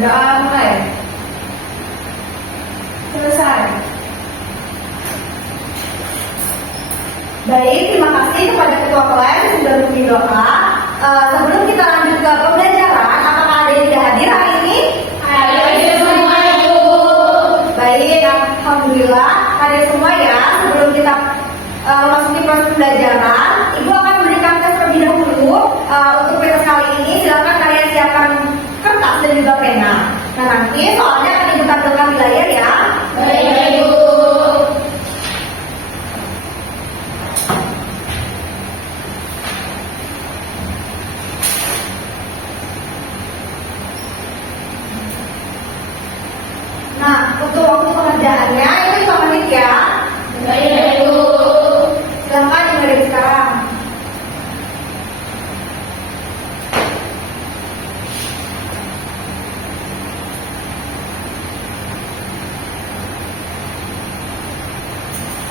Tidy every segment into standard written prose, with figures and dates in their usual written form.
Berdoa mulai. Selesai. Baik, terima kasih kepada ketua kelas yang sudah memimpin doa. Sebelum kita lanjut ke pembelajaran, apakah ada yang tidak hadir hari ini? Hadir semua, Ibu. Baik, alhamdulillah hadir semua ya. Sebelum kita memasuki proses pembelajaran, Ibu akan memberikan tes terlebih dahulu. Untuk tes kali ini, silakan kalian siapkan kertas dan juga pena. Nah, nanti soalnya akan Ibu tampilkan di layar ya. Baik, Ibu. Nah, untuk waktu pengerjaannya itu 5 menit ya. Baik, Ibu. Silakan dimulai sekarang.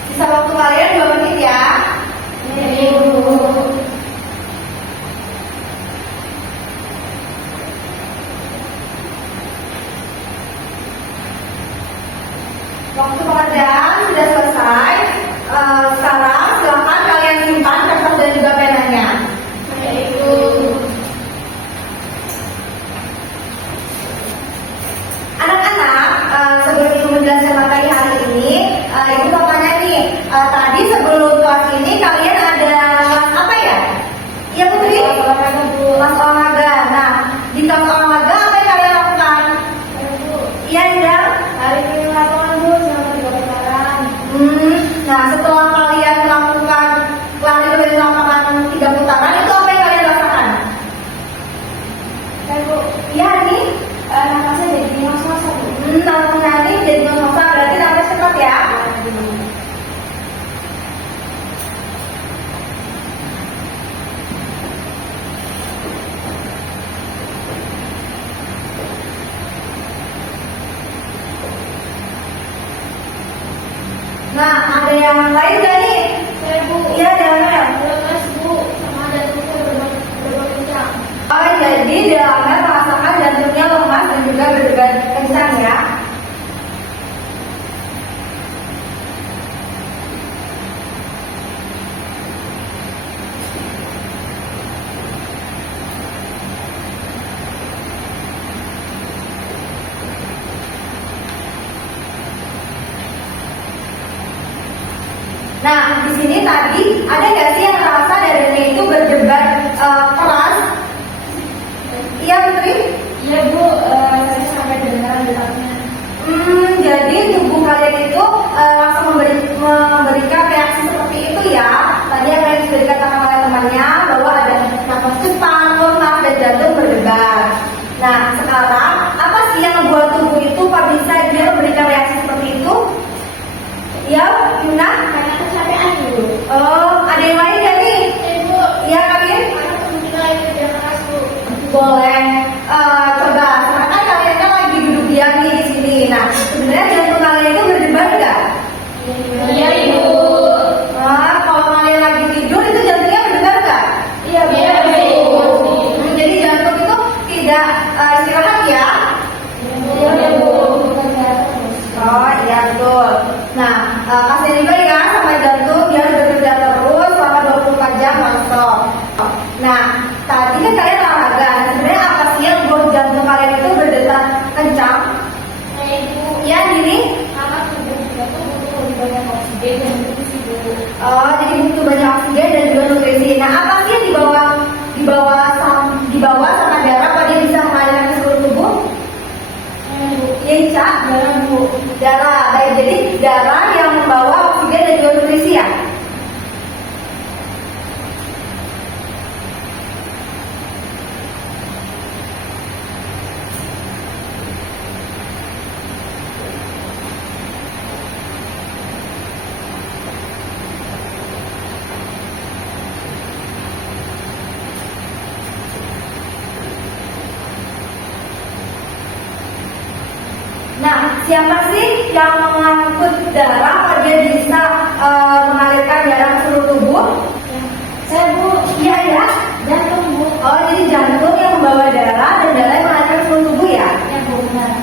Sisa waktu kalian 2 menit ya. Baik, Ibu. Waktu pengerjaan sudah selesai. Sekarang silakan kalian simpan kertas dan juga penanya. Baik, Ibu. Anak-anak, sebelum Ibu menjelaskan materi hari ini, Ibu mau tanya nih, tadi sebelum kelas ini kalian ada kelas apa ya? Iya Putri? Kelas olahraga. Nah, di kelas olahraga apa yang kalian lakukan? Iya, Indra? Hari ini lapangan, Bu, sama 3 putaran. Nah, setelah kalian melakukan lari dari lapangan 3 putaran, itu apa yang kalian rasakan? Bu, Iya, nih. nafasnya jadi ngos-ngosan, Bu. Nafasnya nih jadi ngos-ngosan, berarti nafas cepat ya? Nah, ada yang lain gak nih? Saya, Bu. Iya, jangan. Lemes, Bu, sama jantungnya berdebar kencang. Oh, jadi dalamnya merasakan jantungnya lemas dan juga berdebar kencang ya. Nah, di sini tadi ada nggak sih yang merasa dadanya itu berdebar keras? Iya, Putri? Iya, Bu, saya sampai dengar detaknya. Jadi tubuh kalian itu langsung memberikan reaksi seperti itu ya. Tadi yang kalian sudah dikatakan oleh temannya bahwa ada nafas cepat, lemas, dan jantung berdebar. Nah, sekarang apa sih yang membuat tubuh itu kok bisa dia memberikan reaksi seperti itu? Ya, Yuna? Karena kecapean, Bu. Oh, ada yang lain gak nih? Bu, Iya, Kalian? karena tubuh kita lagi kerja keras, Bu. Boleh. Coba, sekarang kan kalian kan lagi duduk diam nih di sini. Nah, sebenarnya jantung kalian itu berdebar nggak? Iya, Ibu. Kalau kalian lagi tidur itu jantungnya berdebar nggak? Iya, Bu. Jadi jantung itu tidak istirahat ya? Iya, Bu. Oh iya betul. Nah, kasih juga ya sama jantung dia bekerja terus selama 24 jam non-stop. Nah, tadi kan kalian olahraga. Sebenarnya apa sih yang buat jantung kalian itu berdetak kencang? Ibu. Ya, gini. Karena tubuh kita tuh butuh lebih banyak oksigen dan nutrisi, Bu. Oh, jadi butuh banyak oksigen dan juga nutrisi. Nah, apa sih yang dibawa sama darah pada dia bisa mengalirkan ke seluruh tubuh? Ya, Ica? Darah, Bu. Darah. Baik, jadi darah yang membawa oksigen dan juga nutrisi ya? Nah, siapa sih yang mengangkut darah pada dia bisa mengalirkan darah ke seluruh tubuh? Saya, Bu. Iya ya. Jantung, Bu. Oh, jadi jantung yang membawa darah dan darah yang mengalirkan ke seluruh tubuh ya? Ya, Bu, benar.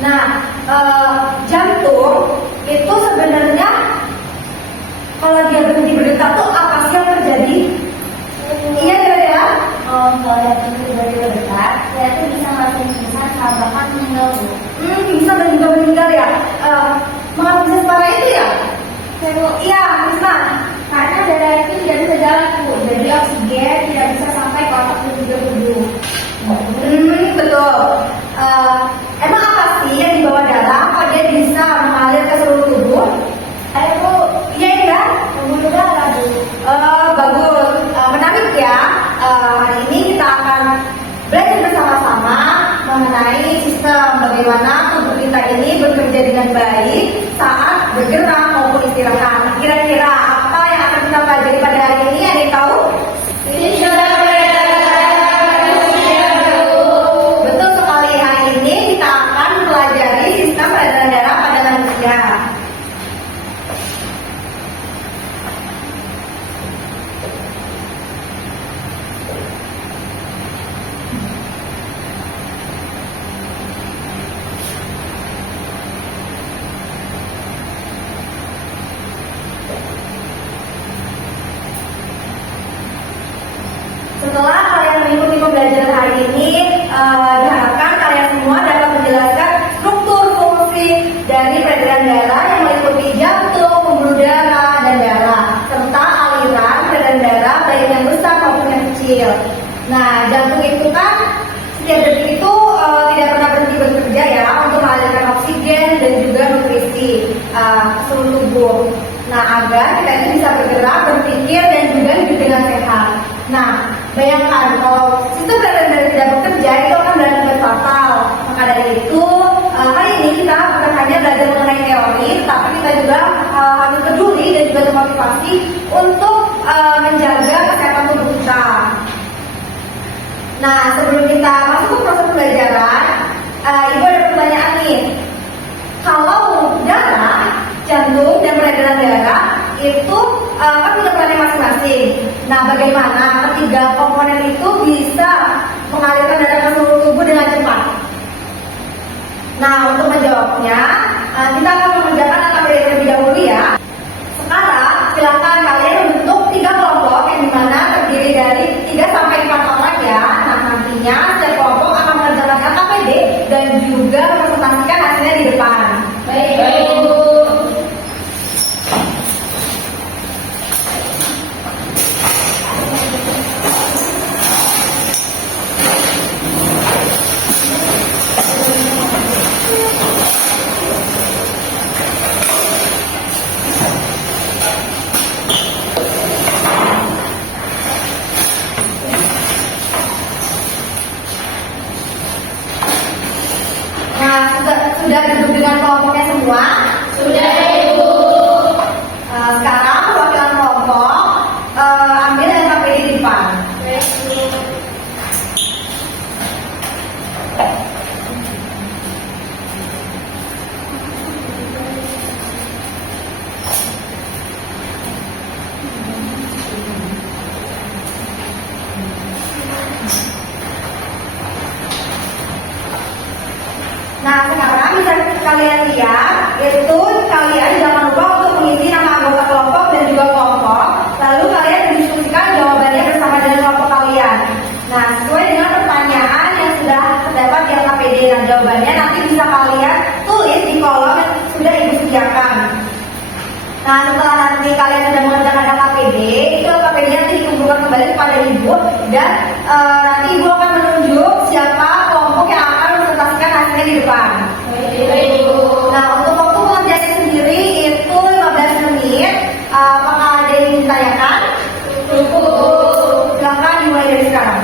Nah, jantung itu sebenarnya kalau dia berhenti berdetak tuh apa sih yang terjadi? Iya ya? Kalau jantung itu berdetak, dia tuh bisa ngerasain pingsan sama bahkan meninggal, Bu. Bisa dan juga meninggal ya. Mengapa bisa separah itu ya? Iya, bisa. Karena darah itu tidak bisa jalan, Bu. Jadi oksigen tidak bisa sampai ke otak dan juga tubuh. Betul. Emang apa sih yang dibawa darah? Kok dia bisa mengalir ke seluruh tubuh? Ayo, Bu. Iya ya. Pembuluh darah, Bu. Bagus. Menarik ya. Hari ini kita akan belajar bersama-sama mengenai sistem bagaimana tubuh kita ini bekerja dengan baik saat bergerak maupun istirahat. Kira-kira apa yang akan kita pelajari pada hari ini? Ada yang tahu? Betul sekali. Hari ini kita akan pelajari sistem peredaran darah pada manusia. Setelah kalian mengikuti pembelajaran hari ini, diharapkan kalian semua dapat menjelaskan struktur fungsi dari peredaran darah yang meliputi jantung, pembuluh darah, dan darah, serta aliran peredaran darah baik yang besar maupun yang kecil. Nah, jantung itu kan setiap detik itu tidak pernah berhenti bekerja ya untuk mengalirkan oksigen dan juga nutrisi ke seluruh tubuh. Nah, agar kita itu bisa bergerak, berpikir, dan juga hidup dengan sehat. Nah, bayangkan kalau sistem peredaran darah tidak bekerja itu akan berakibat fatal. Maka dari itu hari ini kita bukan hanya belajar mengenai teori, tapi kita juga harus peduli dan juga termotivasi untuk menjaga kesehatan tubuh kita. Nah, sebelum kita masuk ke proses pembelajaran, Ibu ada pertanyaan nih. Kalau darah, jantung, dan peredaran darah itu kan punya perannya masing-masing. Nah, bagaimana ketiga komponen itu bisa mengalirkan darah ke seluruh tubuh dengan cepat? Nah, untuk menjawabnya, kita akan mengerjakan AKP terlebih dahulu ya. Sekarang, silakan kalian membentuk 3 kelompok yang dimana terdiri dari 3 sampai 4 orang ya. Nah, nantinya setiap kelompok akan mengerjakan AKPD dan juga mempresentasikan hasilnya di depan. Baik, Bu. Nah, sudah duduk dengan kelompoknya semua? Sudah, Ibu. Sekarang perwakilan kelompok ambil AKPD di depan. Baik, Bu. Nah, sekarang bisa kalian lihat, itu kalian jangan lupa untuk mengisi nama anggota kelompok dan juga kelompok. Lalu kalian mendiskusikan jawabannya bersama dengan kelompok kalian. Nah, sesuai dengan pertanyaan yang sudah terdapat di AKPD. Nah, jawabannya nanti bisa kalian tulis di kolom yang sudah Ibu sediakan. Nah, setelah nanti kalian sudah mengerjakan AKPD, itu AKPD nanti dikumpulkan kembali kepada Ibu dan nanti Ibu akan menunjuk siapa kelompok yang akan mempresentasikan hasilnya di depan. Baik, Ibu. Nah, untuk waktu pengerjaan sendiri itu 15 menit. Apakah ada yang ingin ditanyakan? Silakan dimulai dari sekarang.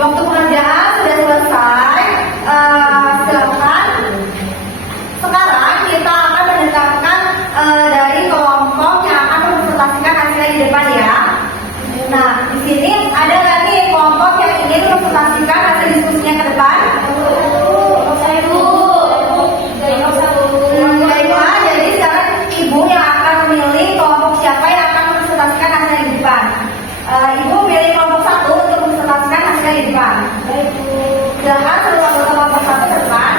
Waktu pengerjaan sudah selesai. Silakan. Sekarang kita akan mendengarkan dari kelompok yang akan mempresentasikan hasilnya di depan ya. Nah, di sini ada nggak nih kelompok yang ingin mempresentasikan hasil diskusinya ke depan? Baiklah, jadi sekarang ibu yang akan memilih kelompok siapa yang akan mempresentasikan hasilnya di depan. Ibu pilih kelompok 1 untuk mempresentasikan hasilnya di depan. Baik, Bu. Silakan seluruh anggota kelompok 1 ke depan.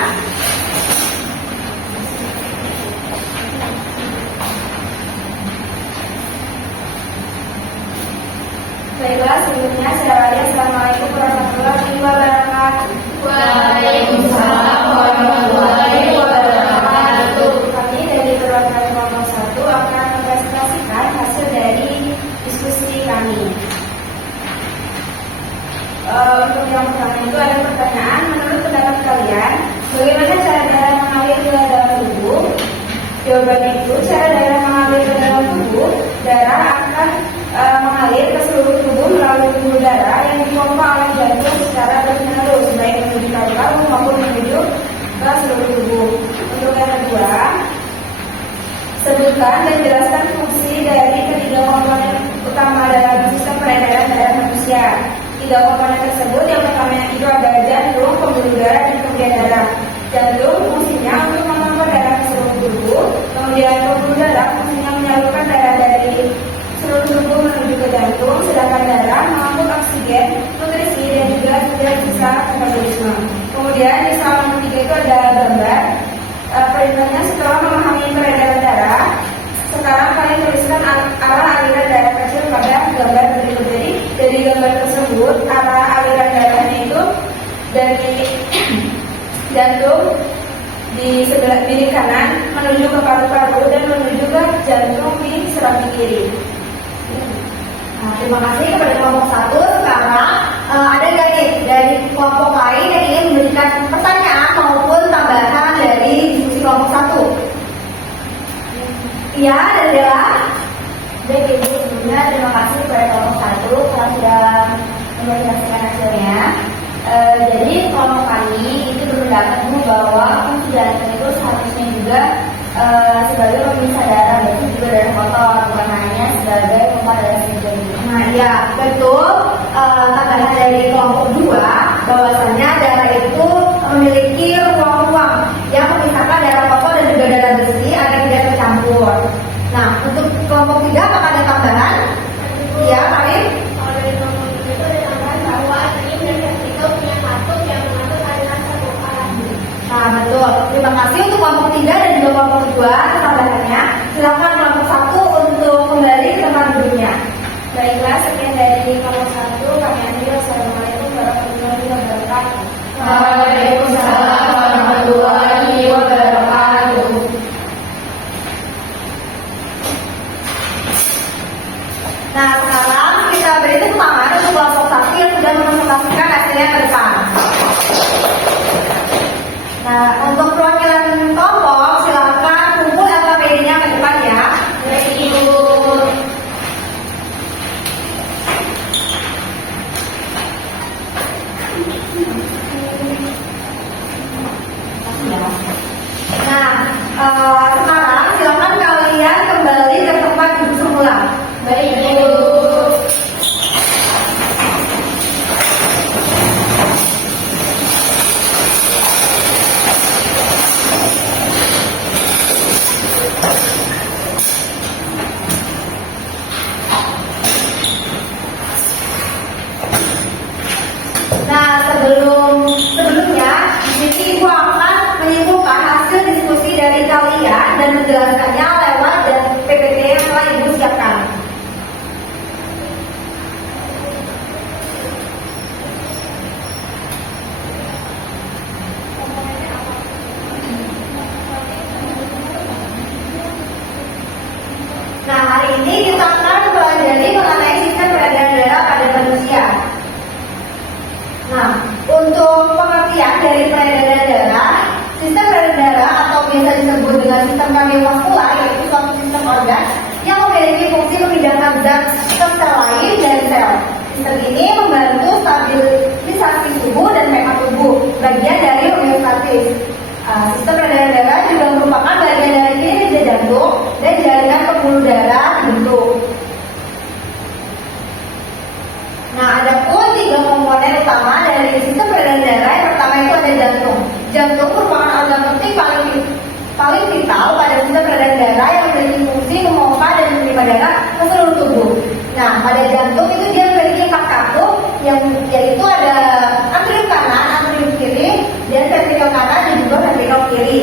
Baiklah, sebelumnya Assalamualaikum warahmatullahi wabarakatuh. Waalaikumsalam warahmatullahi wabarakatuh. Kami dari perwakilan kelompok 1 akan mempresentasikan hasil dari diskusi kami. Untuk yang pertama itu ada pertanyaan, menurut pendapat kalian, bagaimana cara darah mengalir ke dalam tubuh? Jawabannya itu, cara darah mengalir ke dalam tubuh, darah akan mengalir ke seluruh tubuh melalui pembuluh darah yang dipompa oleh jantung secara terus-menerus, baik menuju paru-paru maupun menuju ke seluruh tubuh. Untuk yang kedua, sebutkan dan jelaskan fungsi dari ketiga komponen utama dalam sistem peredaran darah manusia. Tiga komponen tersebut yang pertama itu ada jantung, pembuluh darah, dan kemudian darah. Jantung fungsinya untuk memompa darah ke seluruh tubuh, kemudian pembuluh darah fungsinya menyalurkan darah dari seluruh tubuh menuju ke jantung, sedangkan darah mengangkut oksigen, nutrisi, dan juga zat sisa metabolisme. Kemudian di saluran ketiga itu ada gambar. Perintahnya setelah memahami peredaran darah, sekarang kalian tuliskan arah aliran darah kecil pada gambar berikut. Jadi dari gambar tersebut arah aliran darahnya itu dari jantung di sebelah kiri kanan menuju ke paru-paru dan menuju ke jantung di sebelah kiri. Nah, terima kasih kepada kelompok 1. Sekarang ada nggak nih dari kelompok lain yang ingin memberikan pertanyaan maupun tambahan dari diskusi kelompok 1? Iya, ada Dela. Baik Ibu, sebelumnya terima kasih kepada kelompok 1 karena sudah mempresentasikan hasilnya. Jadi kelompok kami itu berpendapat bahwa fungsi jantung itu seharusnya juga sebagai pemisah darah, berarti juga darah kotor, bukan hanya sebagai pompa darah saja. Nah ya betul. Tambahan dari kelompok 2 bahwasanya darah itu memiliki ruang-ruang yang memisahkan darah kotor dan juga darah bersih agar tidak tercampur. Nah untuk kelompok 3 apakah ada tambahan? Iya, Karin. Kalau dari kelompok itu ada tambahan bahwa ini dan vertikal punya satu yang mengatur aliran saraf. Nah betul. Terima kasih untuk kelompok 3 dan juga kelompok 2 tambahannya. Silakan kelompok 1 untuk kembali ke tempat duduknya. Baiklah, sekian dari kelompok 1. Kami akhiri. Wassalamualaikum warahmatullahi wabarakatuh. Waalaikumsalam warahmatullahi wabarakatuh. Nah sekarang kita beri tepuk tangan untuk kelompok 1 yang sudah mempresentasikan hasilnya ke depan. Nah untuk perwakilan kelompok silakan kumpul LKPD-nya ke depan ya. Baik, Ibu. Nah sekarang silakan kalian kembali ke tempat duduk semula. Baik, Ibu. Nah sebelumnya di sini Ibu akan menyimpulkan hasil diskusi dari kalian dan menjelaskannya lewat dan PPT yang telah Ibu siapkan. Nah hari ini kita akan mempelajari mengenai sistem peredaran darah pada manusia. Nah, untuk pengertian dari peredaran darah, sistem peredaran darah atau biasa disebut dengan sistem kardiovaskular yaitu suatu sistem organ yang memiliki fungsi memindahkan zat ke sel lain dari sel. Sistem ini membantu stabilisasi Nah, ada pun 3 komponen utama dari sistem peredaran darah. Yang pertama itu ada jantung. Jantung merupakan organ penting paling vital pada sistem peredaran darah yang memiliki fungsi memompa dan menerima darah ke seluruh tubuh. Nah, pada jantung itu dia memiliki 4 katup yaitu ada atrium kanan, atrium kiri, dan ventrikel kanan dan juga ventrikel kiri.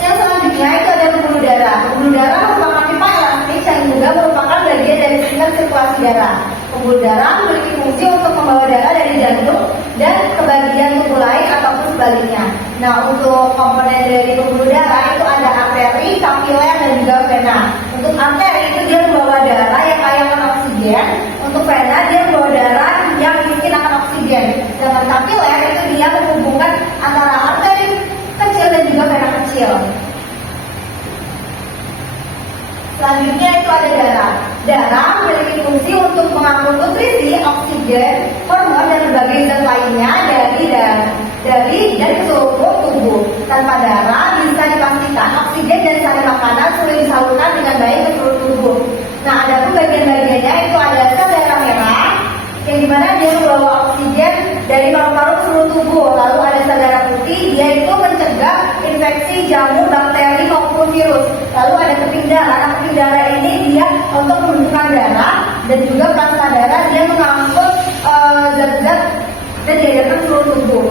Yang selanjutnya itu ada pembuluh darah. Pembuluh darah merupakan pipa elastis yang juga merupakan bagian dari sistem sirkulasi darah. Pembuluh darah memiliki fungsi untuk membawa darah dari jantung dan ke bagian tubuh lain ataupun sebaliknya. Nah, untuk komponen dari pembuluh darah itu ada arteri, kapiler, dan juga vena. Untuk arteri itu dia membawa darah yang kaya akan oksigen. Untuk vena dia membawa darah yang miskin akan oksigen. Sedangkan kapiler itu dia menghubungkan antara arteri kecil dan juga vena kecil. Selanjutnya itu ada darah. Darah memiliki fungsi untuk mengangkut nutrisi, oksigen, hormon, dan berbagai zat lainnya dari dan ke seluruh tubuh. Tanpa darah bisa dipastikan oksigen dan sari makanan sulit disalurkan dengan baik ke seluruh tubuh. Nah, ada pun bagian-bagiannya itu ada sel darah merah yang dimana dia membawa oksigen dari paru-paru ke seluruh tubuh. Lalu ada sel darah putih, dia itu mencegah infeksi jamur, bakteri maupun virus. Lalu ada keping darah. Nah, keping darah ini dia untuk menunjukkan darah dan juga plasma darah dia mengangkut zat-zat dan diedarkan ke seluruh tubuh.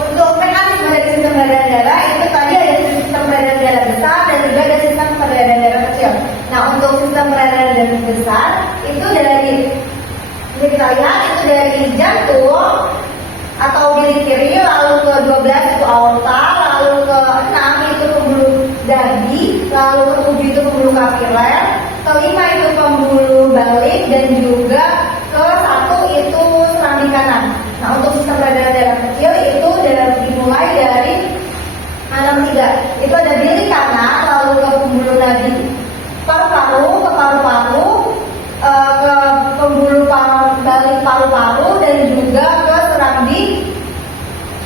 Untuk mekanisme dari sistem peredaran darah itu tadi ada sistem peredaran darah besar dan juga ada sistem peredaran darah kecil. Nah, untuk sistem peredaran darah besar itu dari kita lihat itu dari jantung atau bilik kiri, lalu ke 12 itu aorta, lalu ke 6 itu pembuluh darah, lalu ke 7 itu pembuluh kapiler, ke 5 itu pembuluh balik, dan juga ke 1 itu serambi kanan. Nah, untuk sistem peredaran darah kecil itu dimulai dari 6-3. Itu ada bilik kanan, lalu ke pembuluh nadi, paru-paru, ke paru-paru, ke pembuluh balik paru-paru, dan juga ke serambi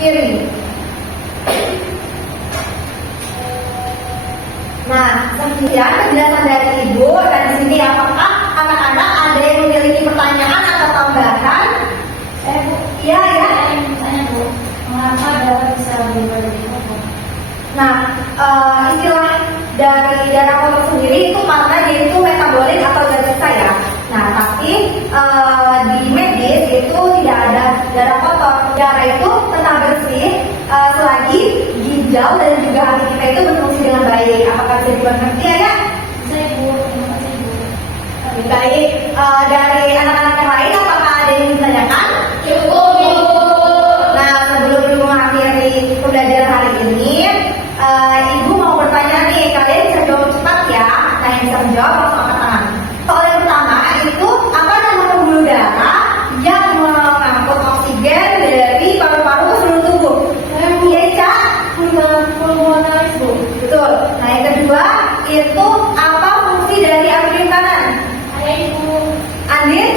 kiri. Nah, sekian penjelasan dari Ibu. Dan di sini apakah anak-anak ada yang memiliki pertanyaan atau tambahan? Bu. Iya, ya. Misalnya Bu, mengapa darah bisa berubah jadi kotor? Nah, istilah dari darah kotor sendiri itu karena dia itu metabolit atau zat sisa ya. Nah, tapi di medis itu tidak ada darah kotor. Darah itu tetap bersih selagi ginjal dan juga hati kita itu berfungsi dengan baik. Apakah bisa dimengerti ya? Bisa Ibu, terima kasih Ibu. Baik, dari anak-anak yang lain apakah ada yang ditanyakan? Cukup, Ibu. Nah, sebelum Ibu mengakhiri pembelajaran hari ini, Ibu mau bertanya nih, kalian bisa jawab cepat ya. Nah, yang bisa menjawab langsung angkat tangan. Soal yang pertama itu apa nama pembuluh darah yang mengangkut oksigen dari paru-paru ke seluruh tubuh? Iya, Cak? Pulmonalis Bu. Betul. Nah, yang kedua itu apa fungsi dari atrium kanan? Ada Ibu. Andin?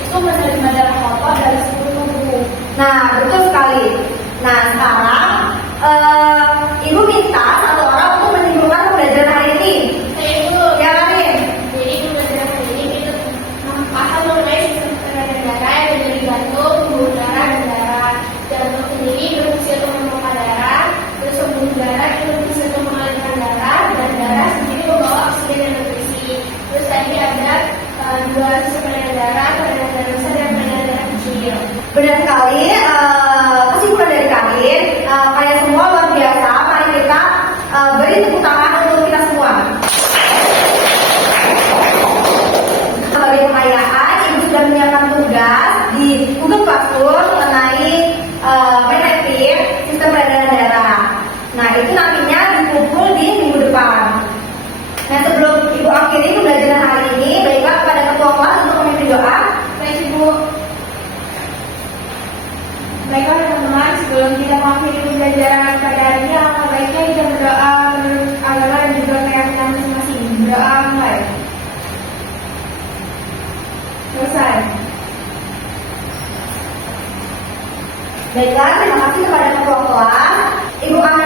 Itu menerima darah kotor dari seluruh tubuh. Nah, betul sekali. Nah, sekarang Ibu minta satu orang untuk menyimpulkan pembelajaran hari ini. Saya Ibu. Ya, Andin? Jadi pembelajaran hari ini kita akan mengenai sistem peredaran darah yang dari jantung, pembuluh darah, dan darah. Jantung sendiri berfungsi untuk memompa darah, terus pembuluh darah itu berfungsi untuk mengalirkan darah, dan darah sendiri membawa oksigen dan nutrisi. Terus tadi ada dua sistem peredaran darah besar dan peredaran darah kecil. Benar sekali. Kesimpulan dari kalian, kalian semua luar biasa. Mari kita beri tepuk tangan untuk kita semua. Sebagai pengayaan, Ibu sudah menyiapkan tugas di Google Classroom mengenai mapping sistem peredaran darah. Nah, itu nantinya dikumpul di minggu depan. Nah, sebelum Ibu akhiri pembelajaran hari ini, baiklah kepada ketua kelas untuk memimpin doa. Baik Ibu. Baiklah teman-teman, sebelum kita mengakhiri pembelajaran pada hari ini, alangkah baiknya kita berdoa menurut agama dan juga keyakinan masing-masing. Berdoa mulai. Selesai. Baiklah, terima kasih kepada ketua kelas. Ibu akhiri